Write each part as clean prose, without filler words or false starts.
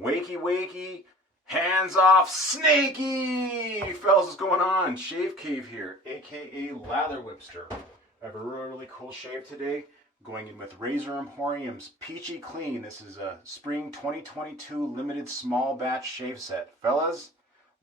Wakey, wakey, hands off, snaky! Fellas, what's going on? Shave Cave here, aka Lather Whipster. I have a really cool shave today. Going in with Razor Emporium's Peachy Clean. This is a spring 2022 limited small batch shave set. Fellas,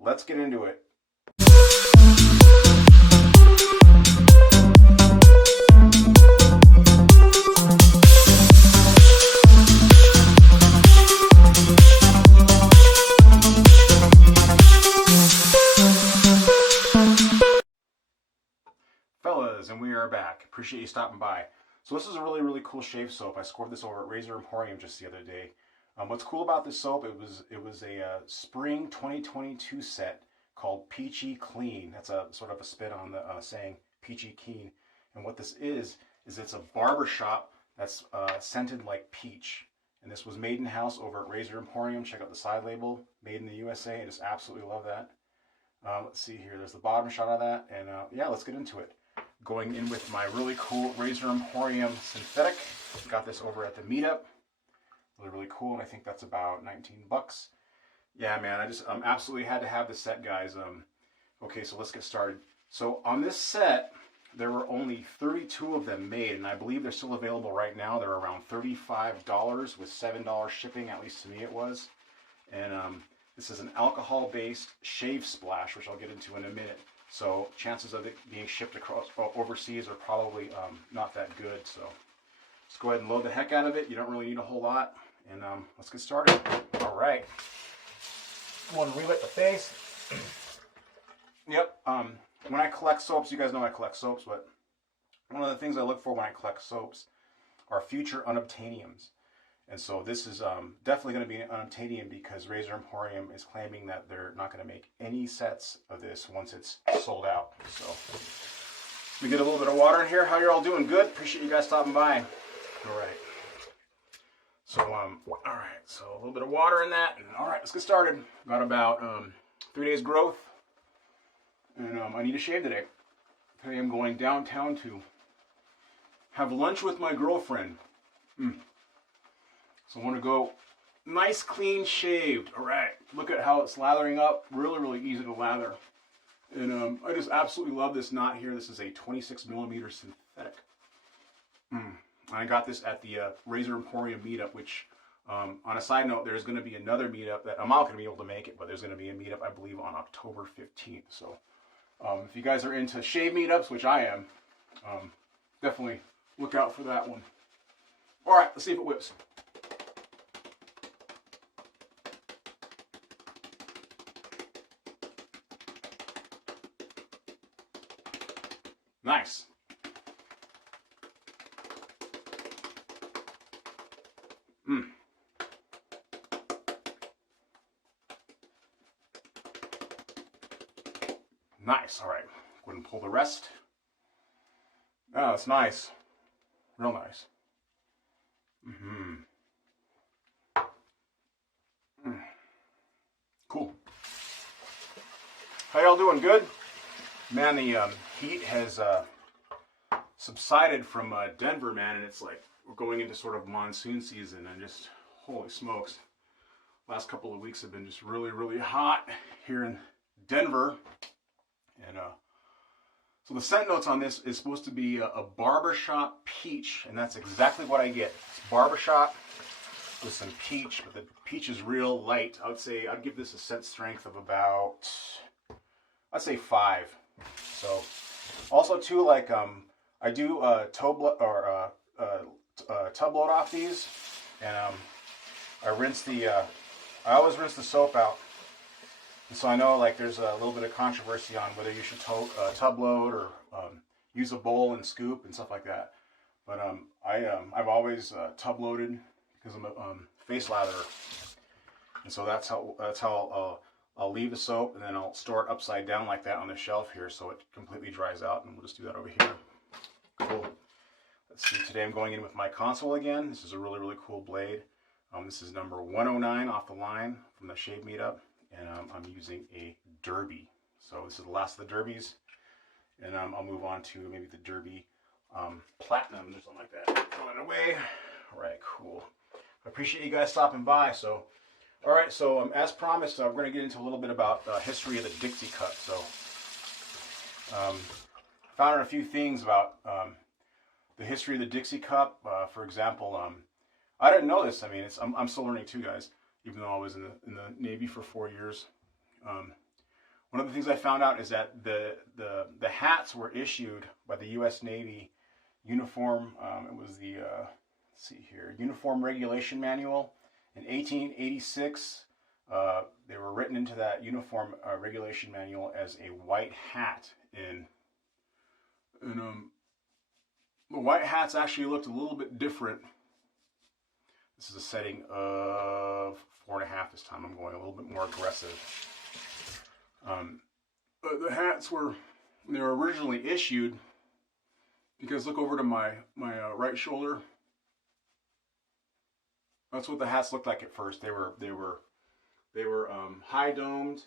let's get into it. Fellas, and we are back. Appreciate you stopping by. So this is a really cool shave soap. I scored this over at Razor Emporium just the other day. What's cool about this soap, it was a spring 2022 set called Peachy Clean. That's a sort of a spin on the saying Peachy Keen. And what this is it's a barbershop that's scented like peach. And this was made in-house over at Razor Emporium. Check out the side label, made in the USA. I just absolutely love that. Let's see here. There's the bottom shot of that. And yeah, let's get into it. Going in with my really cool Razor Emporium synthetic. Got this over at the meetup. Really cool, and I think that's about 19 bucks. Yeah, man, I just absolutely had to have this set, guys. Okay, so let's get started. So on this set, there were only 32 of them made, and I believe they're still available right now. They're around $35 with $7 shipping, at least to me it was. And this is an alcohol-based shave splash, which I'll get into in a minute. So chances of it being shipped across overseas are probably not that good. So let's go ahead and load the heck out of it. You don't really need a whole lot. And let's get started. All right. One re-wet the face. Yep. When I collect soaps, you guys know I collect soaps, but one of the things I look for when I collect soaps are future unobtainiums. And so this is definitely going to be an unobtainium because Razor Emporium is claiming that they're not going to make any sets of this once it's sold out. So we get a little bit of water in here. How you all doing? Good. Appreciate you guys stopping by. All right. So all right. So a little bit of water in that. And all right, let's get started. Got about 3 days growth, and I need a shave today. Today I'm going downtown to have lunch with my girlfriend. So I want to go nice, clean shaved. All right, look at how it's lathering up. Really easy to lather. And I just absolutely love this knot here. This is a 26mm synthetic. I got this at the Razor Emporium meetup, which, on a side note, there's going to be another meetup that I'm not going to be able to make it, but there's going to be a meetup, I believe, on October 15th. So if you guys are into shave meetups, which I am, definitely look out for that one. All right, let's see if it whips. Nice. Nice. All right. Go ahead and pull the rest. Oh, it's nice. Real nice. Cool. How y'all doing? Good? Man, the heat has subsided from Denver, man, and it's like we're going into sort of monsoon season, and just holy smokes, last couple of weeks have been just really hot here in Denver. And so the scent notes on this is supposed to be a barbershop peach, and that's exactly what I get. It's barbershop with some peach, but the peach is real light. I would say I'd give this a scent strength of about, I'd say 5. So also too, like I do tub load off these, and I always rinse the soap out. And so I know like there's a little bit of controversy on whether you should tub load or use a bowl and scoop and stuff like that. But I've always tub loaded because I'm a face latherer, and so that's how I'll leave the soap, and then I'll store it upside down like that on the shelf here so it completely dries out, and we'll just do that over here. Cool. Let's see, today I'm going in with my console again. This is a really cool blade. This is number 109 off the line from the Shave Meetup, and I'm using a Derby. So this is the last of the Derbies, and I'll move on to maybe the Derby Platinum or something like that. Throw it away. All right, cool. I appreciate you guys stopping by. So All right, so as promised, we're going to get into a little bit about history of the Dixie Cup. So, found out a few things about the history of the Dixie Cup. For example, I didn't know this. I mean, I'm still learning too, guys. Even though I was in the Navy for 4 years, one of the things I found out is that the hats were issued by the U.S. Navy uniform. It was the let's see here, Uniform Regulation Manual in 1886. They were written into that Uniform Regulation Manual as a white hat, and the white hats actually looked a little bit different. This is a setting of 4.5 this time. I'm going a little bit more aggressive. The hats were originally issued, because look over to my right shoulder. That's what the hats looked like at first. They were high domed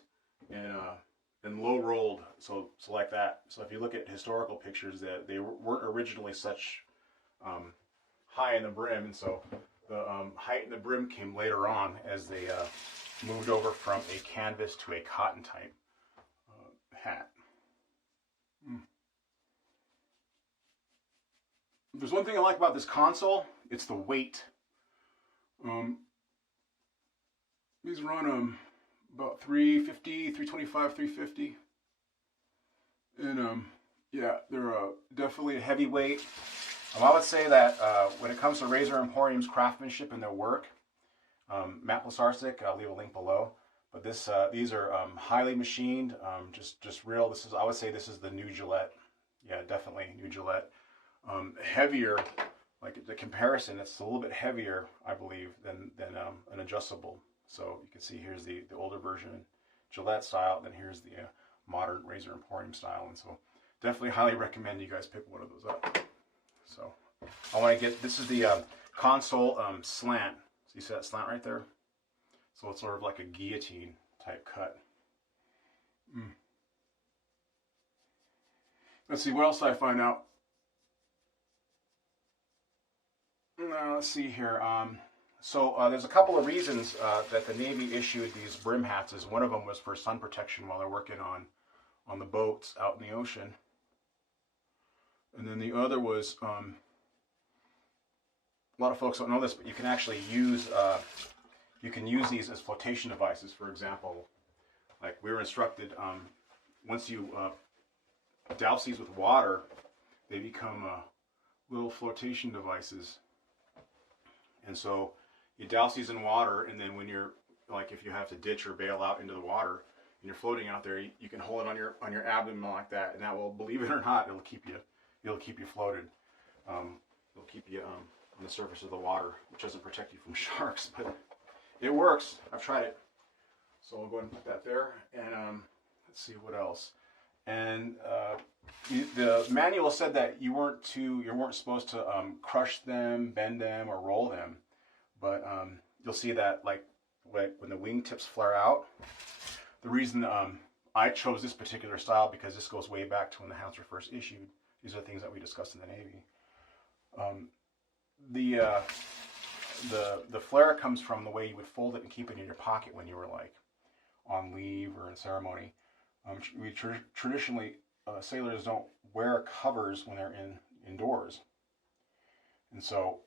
and low rolled, so like that. So if you look at historical pictures, that they weren't originally such high in the brim, and so the height in the brim came later on as they moved over from a canvas to a cotton type hat. If there's one thing I like about this console, it's the weight. These run about 350, 325, 350, and yeah, they're definitely a heavyweight. I would say that when it comes to Razor Emporium's craftsmanship and their work, Matt Plasarczyk, I'll leave a link below. But these are highly machined, just real. I would say this is the new Gillette. Yeah, definitely new Gillette. Heavier, like the comparison, it's a little bit heavier, I believe, than an adjustable. So you can see here's the older version, Gillette style, then here's the modern Razor Emporium style. And so definitely highly recommend you guys pick one of those up. So I want to get, this is the console slant. So you see that slant right there? So it's sort of like a guillotine type cut. Let's see, what else did I find out? Let's see here. So there's a couple of reasons that the Navy issued these brim hats. One of them was for sun protection while they're working on the boats out in the ocean. And then the other was, a lot of folks don't know this, but you can actually use these as flotation devices. For example, like we were instructed, once you douse these with water, they become little flotation devices. And so you douse these in water, and then when you're, like, if you have to ditch or bail out into the water and you're floating out there, you can hold it on your abdomen like that, and that will, believe it or not, it'll keep you floated. It'll keep you on the surface of the water, which doesn't protect you from sharks, but it works. I've tried it. So I'll go ahead and put that there. And let's see what else. And the manual said that you weren't supposed to crush them, bend them, or roll them. But you'll see that like when the wingtips flare out. The reason I chose this particular style, because this goes way back to when the hats were first issued. These are the things that we discussed in the Navy. The flare comes from the way you would fold it and keep it in your pocket when you were like on leave or in ceremony. Traditionally, sailors don't wear covers when they're indoors. And so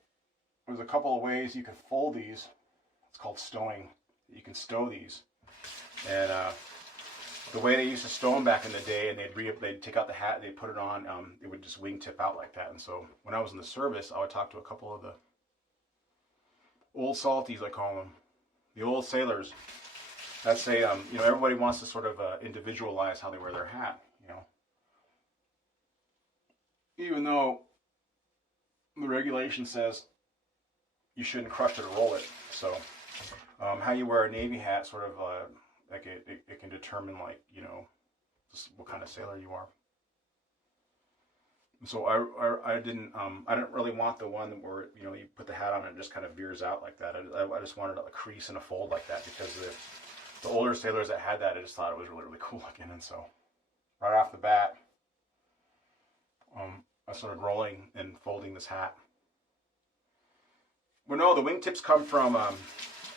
there's a couple of ways you can fold these. It's called stowing. You can stow these. And the way they used to stow them back in the day, and they'd take out the hat, they'd put it on, it would just wingtip out like that. And so when I was in the service, I would talk to a couple of the old salties, I call them, the old sailors. I'd say, everybody wants to sort of individualize how they wear their hat, Even though the regulation says you shouldn't crush it or roll it. So how you wear a Navy hat sort of, like it can determine, like, just what kind of sailor you are. So I didn't really want the one where, you put the hat on and it just kind of veers out like that. I just wanted a crease and a fold like that, because the older sailors that had that, I just thought it was really, really cool looking. And so right off the bat, I started rolling and folding this hat. Well, no, the wingtips come from,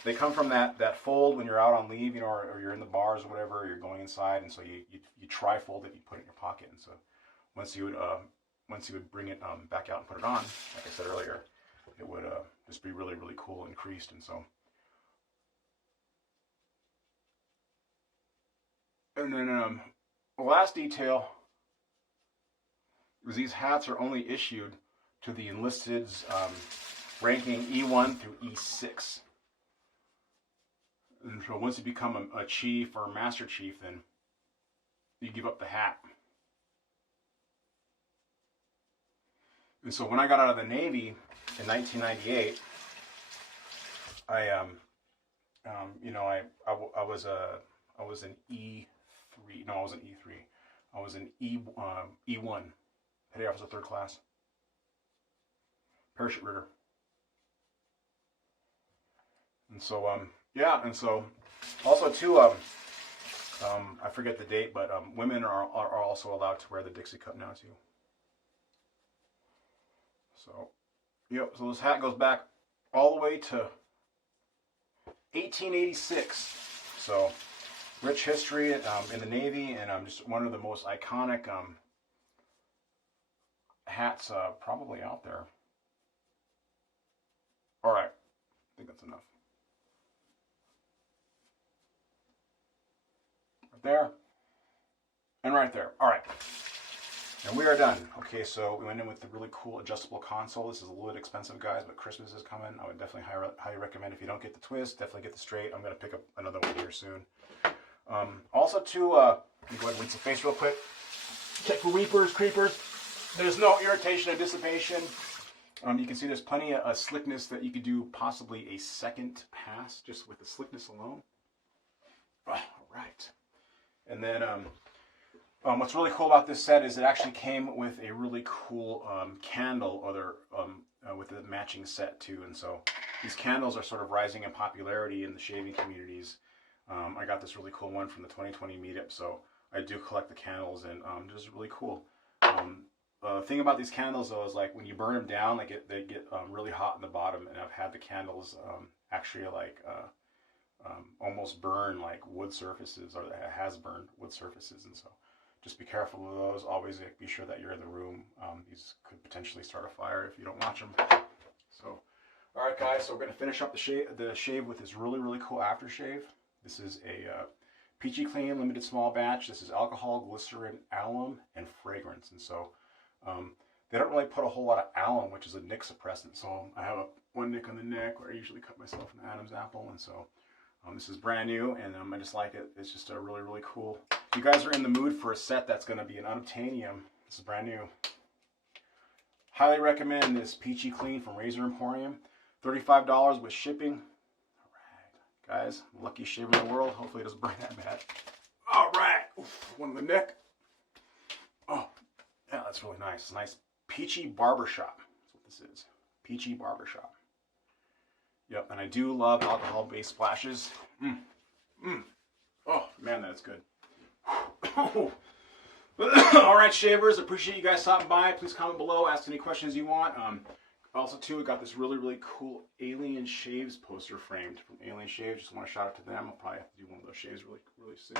they come from that fold when you're out on leave, you know, or you're in the bars or whatever, or you're going inside, and so you tri-fold it, you put it in your pocket, and so once you would bring it back out and put it on, like I said earlier, it would just be really, really cool and creased. And so, and then the last detail is these hats are only issued to the enlisted's ranking E1 through E6. And so once you become a chief or a master chief, then you give up the hat. And so when I got out of the Navy in 1998, I was an E3. No, I wasn't E3. I was an E1, petty officer 3rd class, parachute rigger. And so yeah, and so also too, I forget the date, but women are also allowed to wear the Dixie cup now too. So, yep, so this hat goes back all the way to 1886. So, rich history in the Navy, and just one of the most iconic hats probably out there. All right, I think that's enough. Right there, and right there. All right. And we are done. Okay, so we went in with the really cool adjustable console. This is a little bit expensive, guys, but Christmas is coming. I would definitely highly recommend, if you don't get the twist, definitely get the straight. I'm going to pick up another one here soon. Also, too, let me go ahead and rinse the face real quick. Check for weepers, creepers. There's no irritation or dissipation. You can see there's plenty of slickness that you could do possibly a second pass just with the slickness alone. All right. And then what's really cool about this set is it actually came with a really cool candle with the matching set too. And so these candles are sort of rising in popularity in the shaving communities. I got this really cool one from the 2020 meetup, so I do collect the candles, and just really cool. The thing about these candles though is, like, when you burn them down, they get really hot in the bottom, and I've had the candles actually like almost burn like wood surfaces, or has burned wood surfaces, and so just be careful of those. Always be sure that you're in the room. These could potentially start a fire if you don't watch them. So, all right, guys. So we're going to finish up the shave with this really, really cool aftershave. This is a Peachy Kleen limited small batch. This is alcohol, glycerin, alum, and fragrance. And so they don't really put a whole lot of alum, which is a nick suppressant. So I have one nick on the neck where I usually cut myself an Adam's apple, and so. This is brand new, and I just like it. It's just a really, really cool. If you guys are in the mood for a set that's going to be an unobtainium, this is brand new. Highly recommend this Peachy Kleen from Razor Emporium. $35 with shipping. All right, guys, lucky shaver in the world. Hopefully it doesn't burn that bad. All right, oof, one in the neck. Oh, yeah, that's really nice. Nice Peachy Barbershop. That's what this is. Peachy Barbershop. Yep, and I do love alcohol-based splashes. Oh, man, that's good. All right, shavers, appreciate you guys stopping by. Please comment below, ask any questions you want. Also, too, we got this really, really cool Alien Shaves poster framed from Alien Shaves. Just want to shout out to them. I'll probably have to do one of those shaves really, really soon.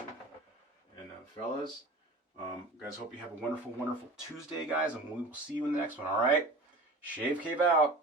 And fellas, guys, hope you have a wonderful, wonderful Tuesday, guys, and we will see you in the next one, all right? Shave Cave out.